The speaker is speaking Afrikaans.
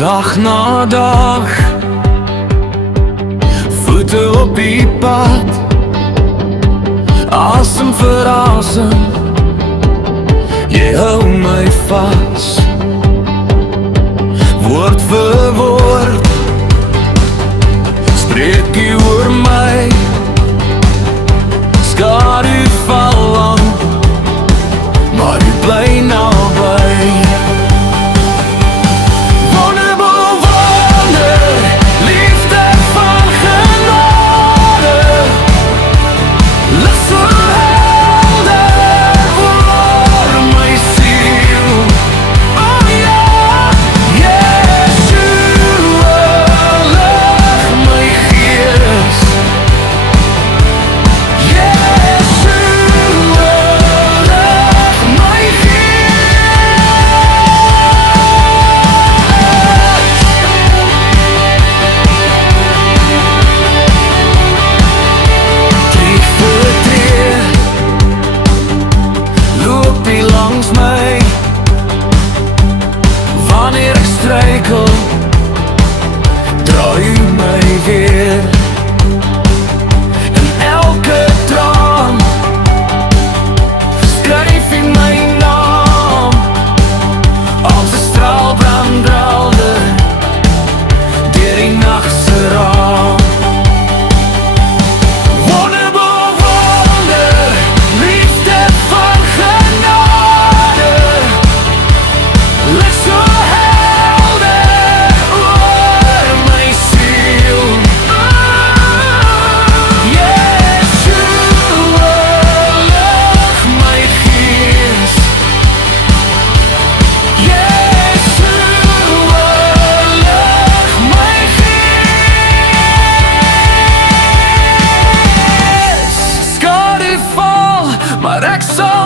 Dag na dag, voete op die pad, asem vir asem, jy hou my vas. Woord vir woord, spreek jy oor my, skadu val lang, maar jy bly naby. Wanneer ek struikel, draai jy my weer. En elke traan, skryf jy my naam, als 'n straal brandhelder, deur die nag se raam. Maar ek sal